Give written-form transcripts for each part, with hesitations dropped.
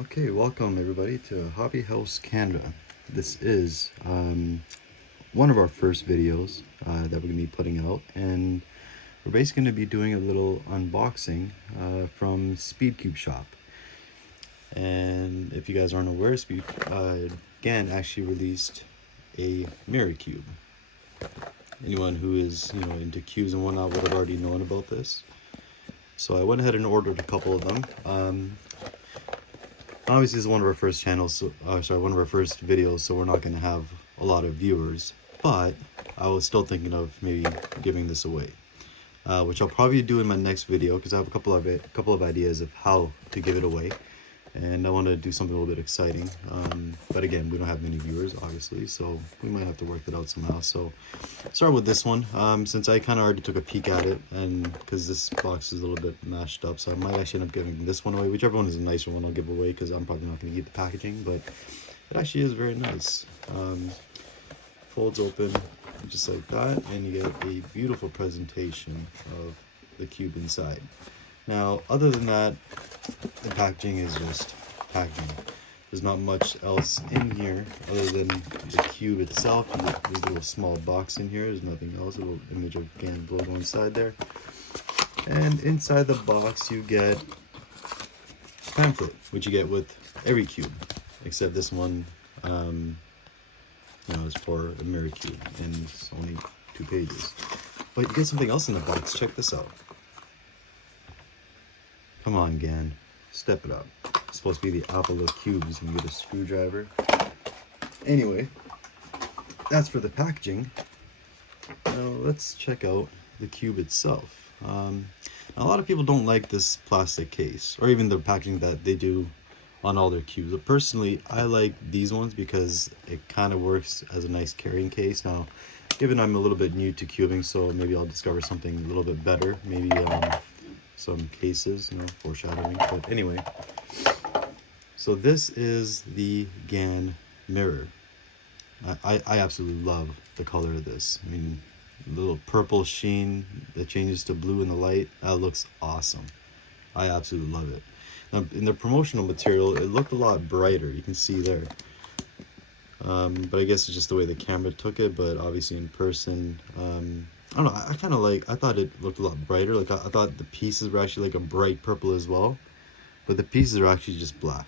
Okay, welcome everybody to Hobby House Canada. This is one of our first videos that we're going to be putting out, and we're basically going to be doing a little unboxing from Speedcube Shop. And if you guys aren't aware, GAN actually released a mirror cube. Anyone who is into cubes and whatnot would have already known about this. So I went ahead and ordered a couple of them. Obviously, this is one of our first channels, one of our first videos, so we're not going to have a lot of viewers. But I was still thinking of maybe giving this away, which I'll probably do in my next video because I have a couple of ideas of how to give it away, and I want to do something a little bit exciting. But again, we don't have many viewers, obviously, so we might have to work that out somehow. So start with this one, since I kind of already took a peek at it, and because this box is a little bit mashed up, so I might actually end up giving this one away. Whichever one is a nicer one I'll give away, because I'm probably not going to eat the packaging, but it actually is very nice. Folds open just like that, and you get a beautiful presentation of the cube inside. Now, other than that, the packaging is just packaging. There's not much else in here other than the cube itself. There's a little small box in here. There's nothing else. A little image of GAN logo inside there. And inside the box you get a pamphlet, which you get with every cube, except this one is for a mirror cube, and it's only 2 pages. But you get something else in the box. Check this out. Come on, GAN. Step it up. It's supposed to be the apple of cubes, and you get a screwdriver. Anyway, that's for the packaging. Now let's check out the cube itself. A lot of people don't like this plastic case, or even the packaging that they do on all their cubes. But personally, I like these ones because it kind of works as a nice carrying case. Now, given I'm a little bit new to cubing, so maybe I'll discover something a little bit better. Maybe some cases, foreshadowing. But anyway, so this is the GAN Mirror. I absolutely love the color of this. I mean, the little purple sheen that changes to blue in the light, that looks awesome. I absolutely love it. Now, in the promotional material, it looked a lot brighter. You can see there. But I guess it's just the way the camera took it, but obviously in person, I don't know, I thought it looked a lot brighter. Like, I thought the pieces were actually like a bright purple as well, but the pieces are actually just black.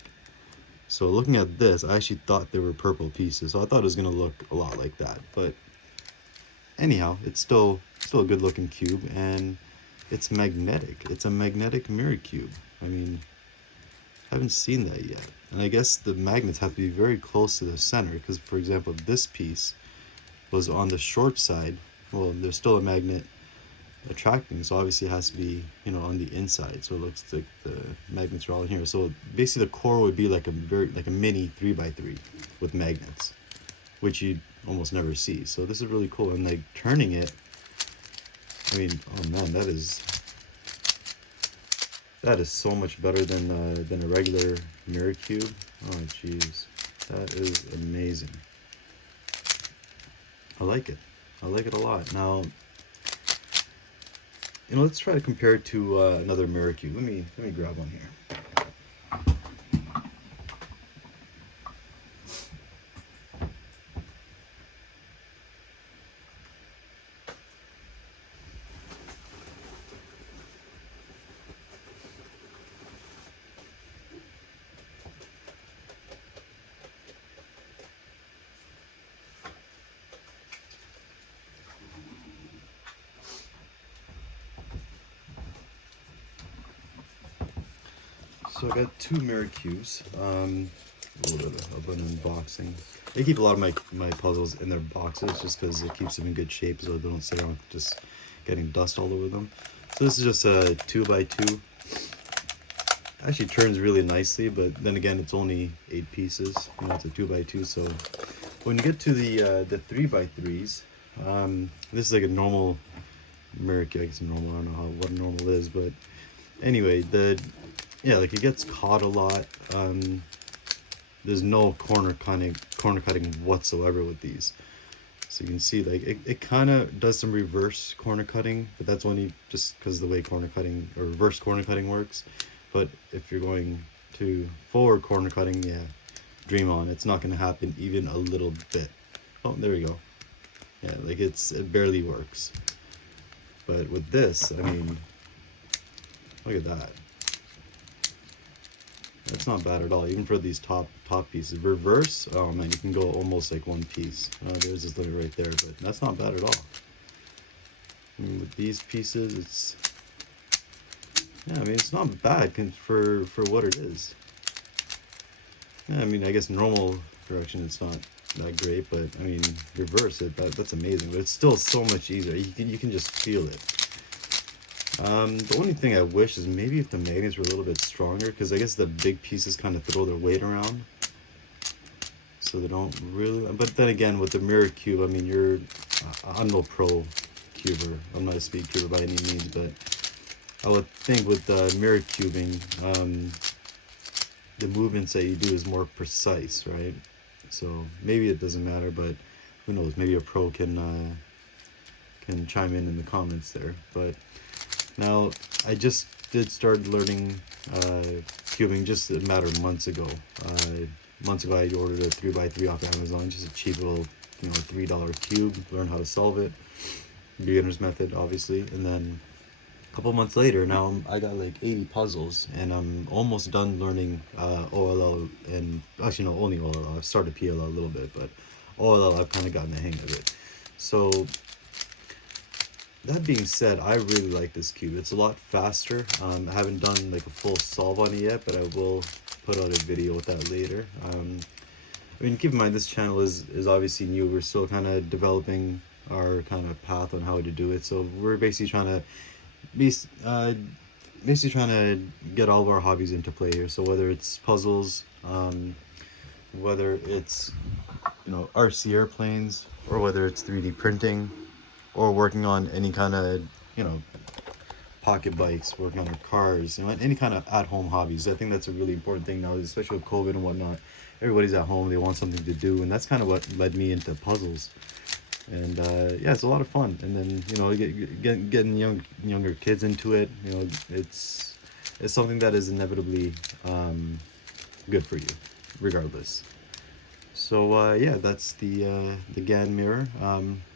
So looking at this, I actually thought they were purple pieces, so I thought it was going to look a lot like that. But anyhow, it's still a good looking cube, and it's magnetic. It's a magnetic mirror cube. I mean, I haven't seen that yet. And I guess the magnets have to be very close to the center, because for example, this piece was on the short side. Well, there's still a magnet attracting, so obviously it has to be on the inside, so it looks like the magnets are all in here. So basically the core would be like a mini 3x3 with magnets, which you almost never see. So this is really cool. And like turning it, I mean, oh man, that is so much better than a regular mirror cube. Oh jeez, that is amazing. I like it a lot. Now, let's try to compare it to another mirror cube. Let me grab one here. So I got 2 mirror cubes. A little bit of an unboxing. I keep a lot of my puzzles in their boxes just because it keeps them in good shape, so they don't sit around just getting dust all over them. So this is just a 2x2. Actually turns really nicely, but then again, it's only 8 pieces. It's a 2x2. So when you get to the 3x3s, this is like a normal mirror cube. I guess normal. I don't know what normal is, but anyway, like it gets caught a lot. There's no corner cutting whatsoever with these. So you can see like it kind of does some reverse corner cutting, but that's only just because of the way corner cutting or reverse corner cutting works. But if you're going to forward corner cutting, yeah, dream on. It's not going to happen even a little bit. Oh, there we go. Yeah, like it barely works. But with this, I mean, look at that. That's not bad at all, even for these top pieces. Reverse, oh man, you can go almost like one piece. There's this limit right there, but that's not bad at all. I mean, with these pieces, it's, yeah, I mean, it's not bad for what it is. Yeah, I mean, I guess normal direction it's not that great, but I mean, reverse it, that's amazing. But it's still so much easier. You can just feel it. The only thing I wish is maybe if the magnets were a little bit stronger, because I guess the big pieces kind of throw their weight around, so they don't really. But then again, with the mirror cube, I mean, I'm no pro cuber. I'm not a speed cuber by any means, but I would think with the mirror cubing, the movements that you do is more precise, right? So maybe it doesn't matter, but who knows? Maybe a pro can chime in the comments there. But now I just did start learning cubing just a matter of months ago. Months ago, I ordered a 3x3 off Amazon, just a cheap little, $3 cube. Learn how to solve it, beginner's method, obviously, and then a couple months later, now I got like 80 puzzles, and I'm almost done learning OLL, and actually no, only OLL. I've started PLL a little bit, but OLL I've kind of gotten the hang of it. So that being said, I really like this cube. It's a lot faster. I haven't done like a full solve on it yet, but I will put out a video with that later. I mean, keep in mind this channel is obviously new. We're still kind of developing our kind of path on how to do it. So we're basically trying to get all of our hobbies into play here. So whether it's puzzles, whether it's RC airplanes, or whether it's 3D printing, or working on any kind of pocket bikes, working on cars, any kind of at-home hobbies. I think that's a really important thing now, especially with COVID and whatnot. Everybody's at home, they want something to do, and that's kind of what led me into puzzles. And yeah, it's a lot of fun. And then getting younger kids into it, it's something that is inevitably good for you, regardless. So yeah, that's the GAN Mirror.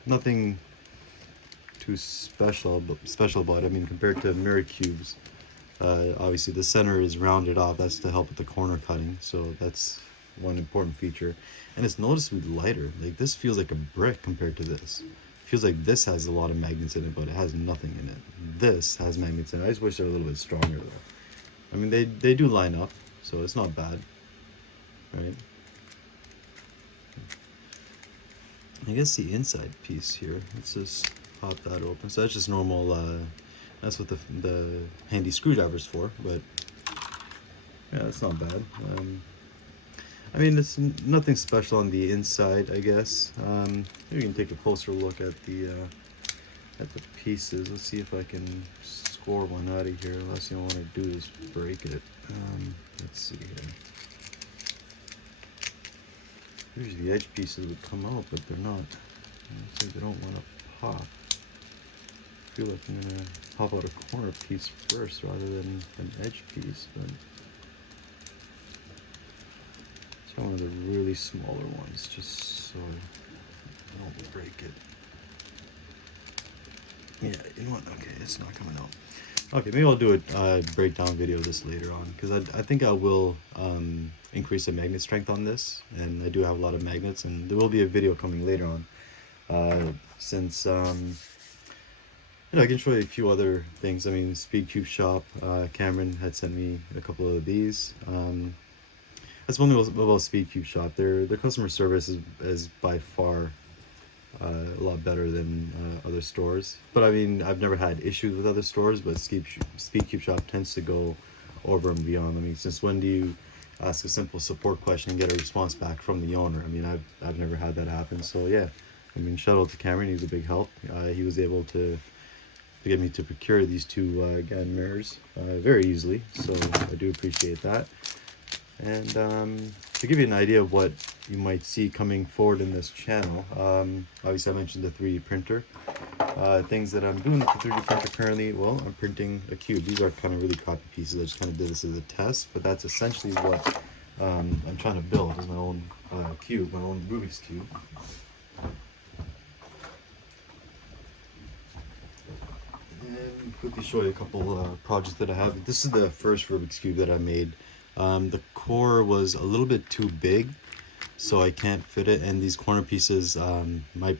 Nothing too special about it. I mean, compared to mirror cubes, obviously the center is rounded off. That's to help with the corner cutting. So that's one important feature. And it's noticeably lighter. Like, this feels like a brick compared to this. It feels like this has a lot of magnets in it, but it has nothing in it. This has magnets in it. I just wish they're a little bit stronger though. I mean, they do line up, so it's not bad, right? I guess the inside piece here, let's just pop that open. So that's just normal, that's what the handy screwdriver's for, but yeah, that's not bad. I mean, it's nothing special on the inside, I guess. Maybe we can take a closer look at the pieces. Let's see if I can score one out of here. The last thing I want to do is break it. Let's see here. Usually the edge pieces would come out, but they're not. So they don't want to pop. I feel like I'm gonna pop out a corner piece first rather than an edge piece, but one of the really smaller ones, just so I don't break it. Yeah, you know what? Okay, it's not coming out. Okay, maybe I'll do a breakdown video of this later on, because I think I will increase the magnet strength on this, and I do have a lot of magnets, and there will be a video coming later on, since I can show you a few other things. I mean, Speed Cube Shop, Cameron had sent me a couple of these. That's one thing about Speed Cube Shop. Their customer service is by far a lot better than other stores. But I mean, I've never had issues with other stores, but Speed Cube Shop tends to go over and beyond. I mean, since when do you ask a simple support question and get a response back from the owner? I mean, I've never had that happen. So yeah, I mean, shout out to Cameron. He was a big help. He was able to get me to procure these two GAN mirrors very easily. So I do appreciate that. And to give you an idea of what you might see coming forward in this channel. Obviously I mentioned the 3D printer. Things that I'm doing with the 3D printer currently, well, I'm printing a cube. These are kind of really crappy pieces. I just kind of did this as a test, but that's essentially what I'm trying to build, is my own cube, my own Rubik's Cube. And quickly show you a couple projects that I have. This is the first Rubik's Cube that I made. The core was a little bit too big, so I can't fit it, and these corner pieces, my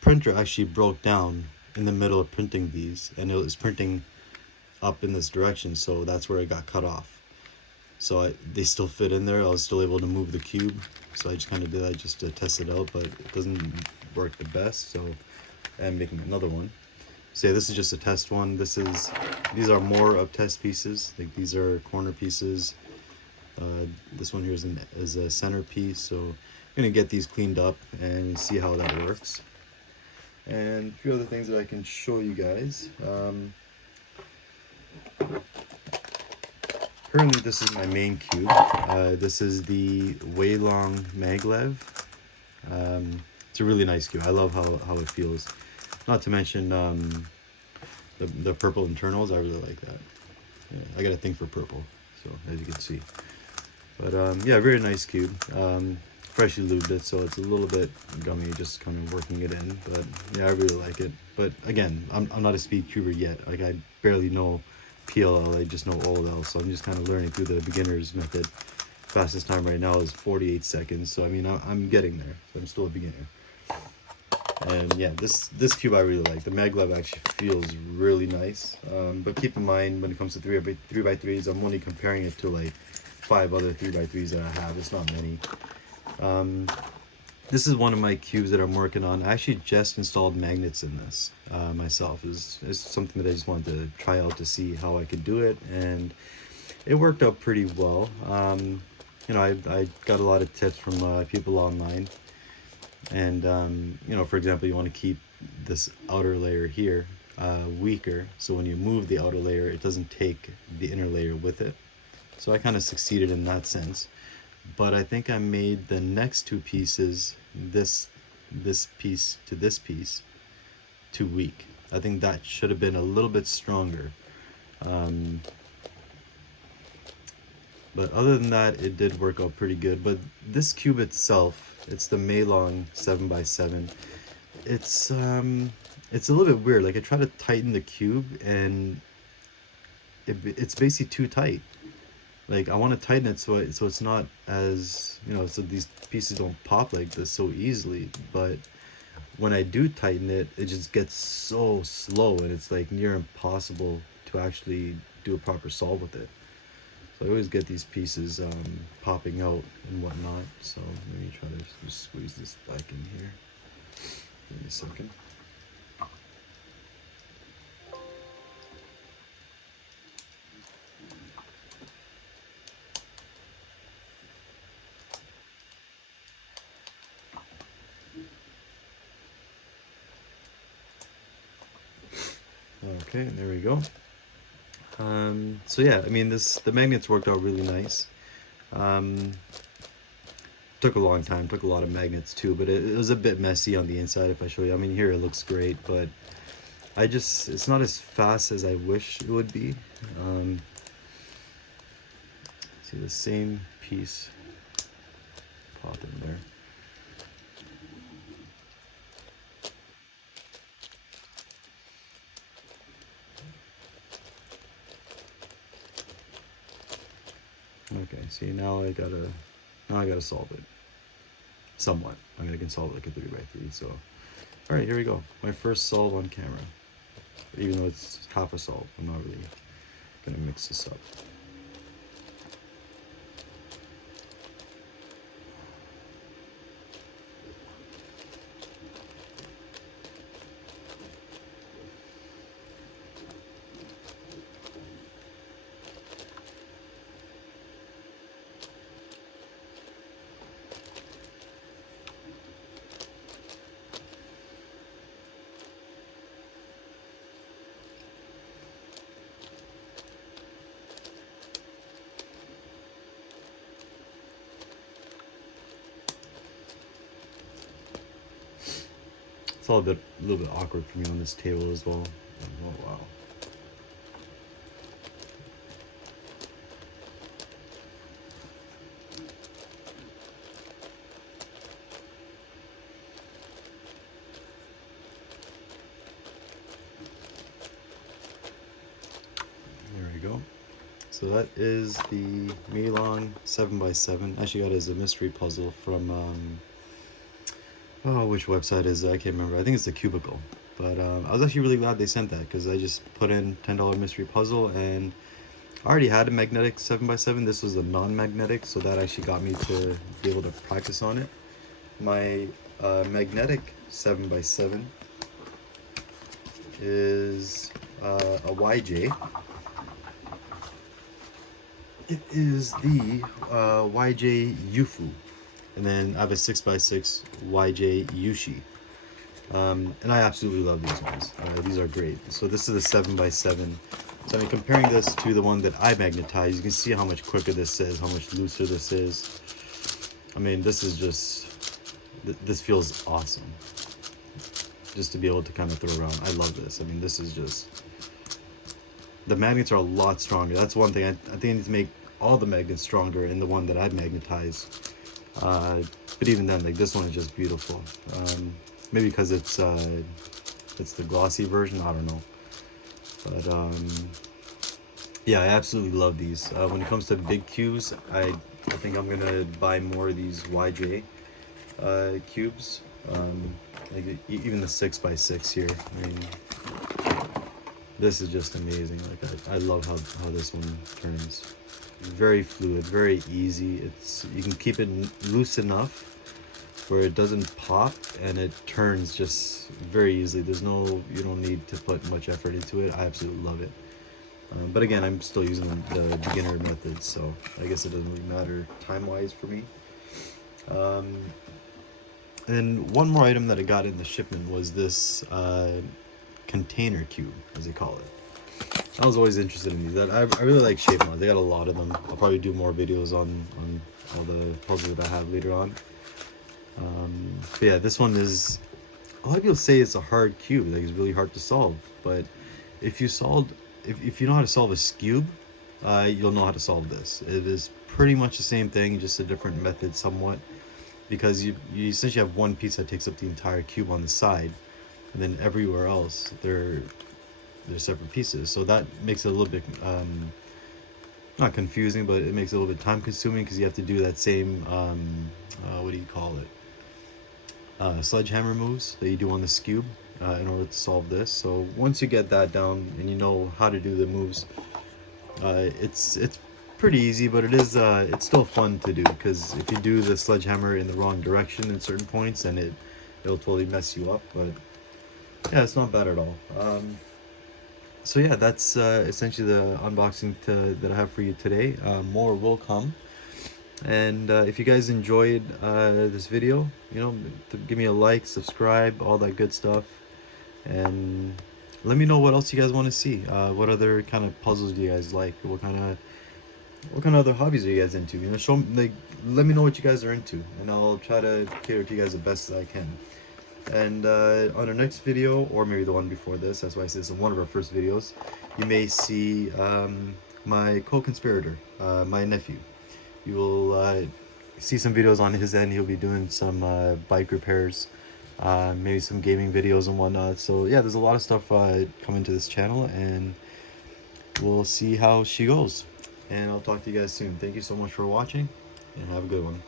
printer actually broke down in the middle of printing these, and it was printing up in this direction, so that's where it got cut off. So they still fit in there. I was still able to move the cube, so I just kind of did that just to test it out, but it doesn't work the best, so I'm making another one. So yeah, this is just a test one. These are more of test pieces. Like, these are corner pieces. This one here is a center piece, so I'm gonna get these cleaned up and see how that works. And a few other things that I can show you guys. Currently, this is my main cube. This is the Waylong Maglev. It's a really nice cube. I love how it feels. Not to mention the purple internals. I really like that. Yeah, I got a thing for purple, so as you can see. But yeah, very nice cube. Freshly lubed it, so it's a little bit gummy, just kind of working it in. But yeah, I really like it. But again, I'm not a speed cuber yet. Like, I barely know PLL, I just know OLL, so I'm just kind of learning through the beginner's method. Fastest time right now is 48 seconds, so I mean, I'm getting there. So I'm still a beginner. And yeah, this cube I really like. The maglev actually feels really nice. But keep in mind, when it comes to 3x3s, I'm only comparing it to like 5 other 3x3s that I have. It's not many. This is one of my cubes that I'm working on. I actually just installed magnets in this myself. It's something that I just wanted to try out to see how I could do it, and it worked out pretty well. You know, I got a lot of tips from people online, and you know, for example, you want to keep this outer layer here weaker, so when you move the outer layer, it doesn't take the inner layer with it. So I kind of succeeded in that sense. But I think I made the next 2 pieces, this piece to this piece, too weak. I think that should have been a little bit stronger. But other than that, it did work out pretty good. But this cube itself, it's the Waylong 7x7. It's a little bit weird. Like, I try to tighten the cube, and it's basically too tight. Like, I want to tighten it so it's not as, you know, so these pieces don't pop like this so easily. But when I do tighten it, it just gets so slow, and it's like near impossible to actually do a proper solve with it. So I always get these pieces popping out and whatnot. So let me try to just squeeze this back in here. Give me a second. Okay, there we go. So yeah, I mean, the magnets worked out really nice. Took a long time, took a lot of magnets too, but it was a bit messy on the inside. If I show you, I mean, here it looks great, but it's not as fast as I wish it would be. See, the same piece pop in there. Okay, see, now I gotta solve it. Somewhat. I'm gonna solve it like a 3x3, so. Alright, here we go. My first solve on camera. Even though it's half a solve, I'm not really gonna mix this up. felt a little bit awkward for me on this table as well. Oh wow. There we go. So that is the Milan 7x7. I actually got it as a mystery puzzle from, oh, which website is it? I can't remember. I think it's the Cubicle. But I was actually really glad they sent that, because I just put in $10 mystery puzzle, and I already had a magnetic 7x7. This was a non-magnetic, so that actually got me to be able to practice on it. My magnetic 7x7 is a YJ. It is the YJ Yufu, and then I have a 6x6 YJ Yushi, and I absolutely love these ones. These are great. So this is the 7x7. So I mean, comparing this to the one that I magnetize, you can see how much quicker this is, how much looser this is. I mean, this is just, this feels awesome. Just to be able to kind of throw around. I love this. I mean, this is just, the magnets are a lot stronger. That's one thing. I think I need to make all the magnets stronger in the one that I've magnetized. But even then, like, this one is just beautiful. Maybe because it's the glossy version. I don't know. But yeah, I absolutely love these. When it comes to big cubes, I think I'm gonna buy more of these YJ cubes. Like even the 6x6 here. I mean, this is just amazing. Like I love how this one turns. Very fluid, very easy. You can keep it loose enough where it doesn't pop, and it turns just very easily. You don't need to put much effort into it. I absolutely love it. But again, I'm still using the beginner method, so I guess it doesn't really matter time-wise for me. And one more item that I got in the shipment was this container cube, as they call it. I was always interested in these. I really like shape mods. They got a lot of them. I'll probably do more videos on all the puzzles that I have later on. But yeah, this one is, a lot of people say it's a hard cube, like it's really hard to solve. But if you know how to solve a cube, you'll know how to solve this. It is pretty much the same thing, just a different method somewhat, because you essentially have one piece that takes up the entire cube on the side, and then everywhere else they're separate pieces. So that makes it a little bit not confusing, but it makes it a little bit time consuming, because you have to do that same what do you call it, sledgehammer moves that you do on this cube in order to solve this. So once you get that down and you know how to do the moves, it's pretty easy, but it's still fun to do, because if you do the sledgehammer in the wrong direction in certain points, then it'll totally mess you up. But yeah, it's not bad at all. So yeah, that's essentially the unboxing that I have for you today. More will come. And if you guys enjoyed this video, give me a like, subscribe, all that good stuff. And let me know what else you guys want to see. What other kind of puzzles do you guys like? What kind of other hobbies are you guys into? Let me know what you guys are into, and I'll try to cater to you guys the best that I can. And on our next video, or maybe the one before this, that's why I said this is one of our first videos, you may see my co-conspirator, my nephew. You will see some videos on his end. He'll be doing some bike repairs, maybe some gaming videos and whatnot. So yeah, there's a lot of stuff coming to this channel, and we'll see how she goes. And I'll talk to you guys soon. Thank you so much for watching, and have a good one.